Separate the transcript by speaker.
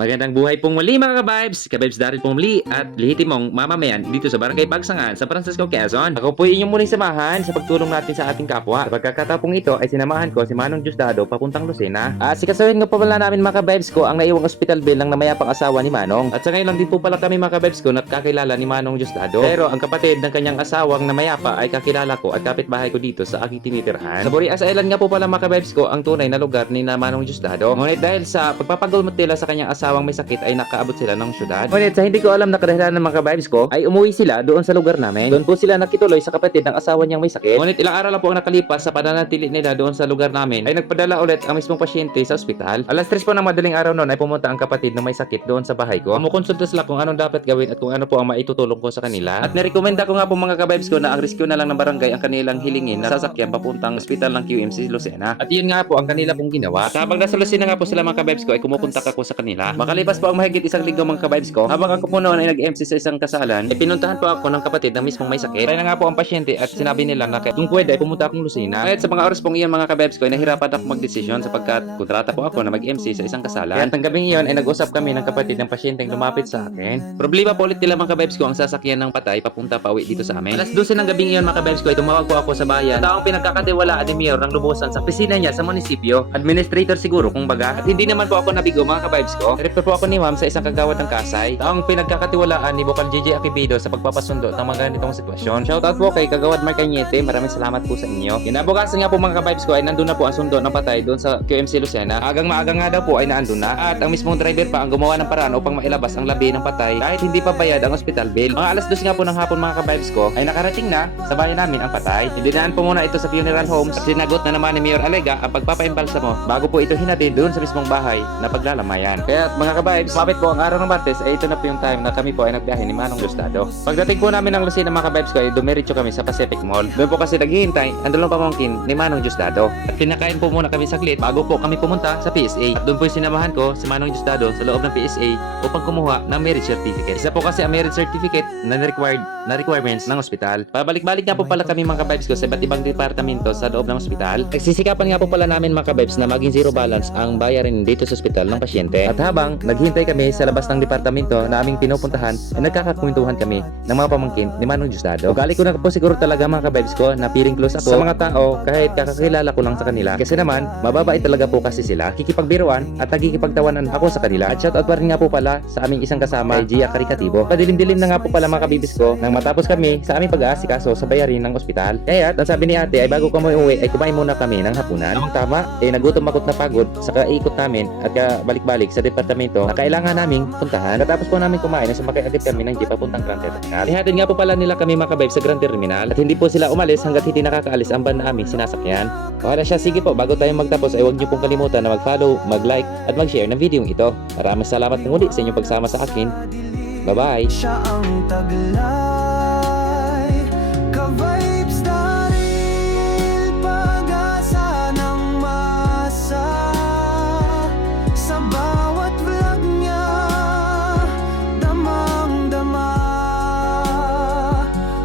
Speaker 1: Magandang buhay pong muli mga ka-vibes! Ka-vibes Daryl pong muli at lihitimong mamamayan dito sa Barangay Bagsangan sa Francisco, Quezon. Ako po inyong muling samahan sa pagtulong natin sa ating kapwa. Sa pagkakatapong ito ay sinamahan ko si Manong Diosdado papuntang Lucena. At si kasawin nga pa pala namin mga ka-vibes ko ang naiwang hospital bill ng namayapang asawa ni Manong. At sa ngayon lang din po pala kami mga ka-vibes ko nakakilala ni Manong Diosdado. Pero ang kapatid ng kanyang asawang namayapa ay kakilala ko at kapitbahay ko dito sa aking tinitirhan. Sa Burias Island nga po pala mga ka-vibes ko ang tunay na lugar ni na Manong Diosdado. Ngunit dahil sa pagpapagulmot nila sa kanyang asawang may sakit ay nakaabot sila ng syudad. Ngunit sa hindi ko alam na kadahilan ng mga vibes ko ay umuwi sila doon sa lugar namin. Doon po sila nakituloy sa kapatid ng asawa niyang may sakit. Ngunit ilang araw lang po ang nakalipas sa pananatili nila doon sa lugar namin ay nagpadala ulit ang mismong pasyente sa ospital. Alas 3 po ng madaling araw noon ay pumunta ang kapatid na may sakit doon sa bahay ko. Kumukonsulta sila kung anong dapat gawin at kung ano po ang maitutulong ko sa kanila. At nirekomenda ko nga po mga ka-vibes ko na ang rescue na lang ng barangay ang kanilang hilingin na sasakyan papuntang ospital ng QMC Lucena. At yun nga po ang kanila pong ginawa. At habang nasa Lucena nga po sila mga ka-vibes ko ay kumukontak ako sa kanila. Makalipas po ang mahigit isang linggo mga ka-vibes ko, habang ako po noon ay nag-MC sa isang kasalan, ay pinuntahan po ako ng kapatid na mismong may sakit. Kaya na nga po ang pasyente at sinabi nila na kung pwede ay pumunta akong Lucena. At sa mga oras pong iyon mga ka-vibes ko ay nahirapan ako magdesisyon sapagkat kontrata po ako na mag-MC sa isang kasalan. Kaya ang gabing iyon ay nag-usap kami ng kapatid ng pasyenteng lumapit sa akin. Problema po ulit nila mga ka-vibes ko ang sasakyan ng patay papunta pa uwi dito sa amin. Alas 12 ng gabing iyon mga ka-vibes ko ay tumawag po ako sa bayan. Taong pinagkakatiwalaan ni Mayor ng lubusan sa opisina niya sa munisipyo. Administrator siguro kung baga. At hindi naman po ako nabigo mga ka-vibes ko. Refer po ako ni ma'am sa isang kagawad ng Kasay. Taong pinagkakatiwalaan ni Bokal JJ Akibido sa pagpapasundo ng mga ganitong sitwasyon. Shoutout po kay kagawad Mark Cañete. Maraming salamat po sa inyo. Kinabukasan nga po mga ka-vibes ko ay nandun na po ang sundo ng patay doon sa QMC Lucena. Agang maaga nga daw po ay naandun na. At ang mismong driver pa ang gumawa ng paraan upang mailabas ang labi ng patay kahit hindi pa bayad ang hospital bill. Mga alas 2 nga po ng hapon mga ka-vibes ko ay nakarating na sa bayan namin ang patay. Dinaan po muna ito sa funeral homes at sinagot na naman ni Mayor Alega ang pagpapaimbalsa mo bago po ito hinatid doon sa mismong bahay na paglalamayan. Kaya mga ka-vibes, mapit po ang araw ng Martes ay ito na po yung time na kami po ay nagbiyahe ni Manong Gustado. Pagdating po namin ng Lucena mga ka-vibes ko ay dumiretso kami sa Pacific Mall. Doon po kasi naghihintay ang dalawang pamangkin ni Manong Gustado. At pinakain po muna kami saglit bago po kami pumunta sa PSA. At doon po yung sinamahan ko si Manong Gustado sa loob ng PSA upang kumuha ng marriage certificate. Isa po kasi ang marriage certificate na required na requirements ng ospital. Pabalik-balik nga po pala kami mga ka-vibes ko sa iba't ibang departamento sa loob ng ospital. Nagsisikapan nga po pala namin mga ka-vibes na maging zero balance ang bayarin dito sa ospital ng pasyente. At habang naghihintay kami sa labas ng departamento na aming pinupuntahan, ay nagkakakwentuhan kami ng mga pamangkin ni Manong Diosdado. Ugali ko na po siguro talaga mga ka-vibes ko na feeling close ako sa mga tao kahit kakakilala ko lang sa kanila. Kasi naman, mababait talaga po kasi sila. Kikipagbiruan at nagkikipagtawanan ako sa kanila. At shoutout pa rin nga po pala sa aming isang kasama, kay Gia Karikatibo. Padilim-dilim na nga po pala mga kabibis ko nang matapos kami sa aming pag-aasikaso sa bayarin ng ospital. Kaya, ang sabi ni ate ay bago kami uwi ay kumain muna kami ng hapunan. Ang tama, eh nagutom akot na pagod sa kaikot namin at balik-balik sa departamento na kailangan naming puntahan. Katapos po namin kumain ay sumakay agad kami ng jeep papuntang Grand Terminal. Ihatid nga po pala nila kami mga kababe sa Grand Terminal at hindi po sila umalis hanggat hindi nakakaalis ang van na aming sinasakyan. Wala siya, sige po, bago tayo magtapos ay huwag niyo pong kalimutan na mag-follow, mag-like at mag-share ng video ito. Maraming salamat muli sa inyong pagsama sa akin. Bye-bye!
Speaker 2: Siya ang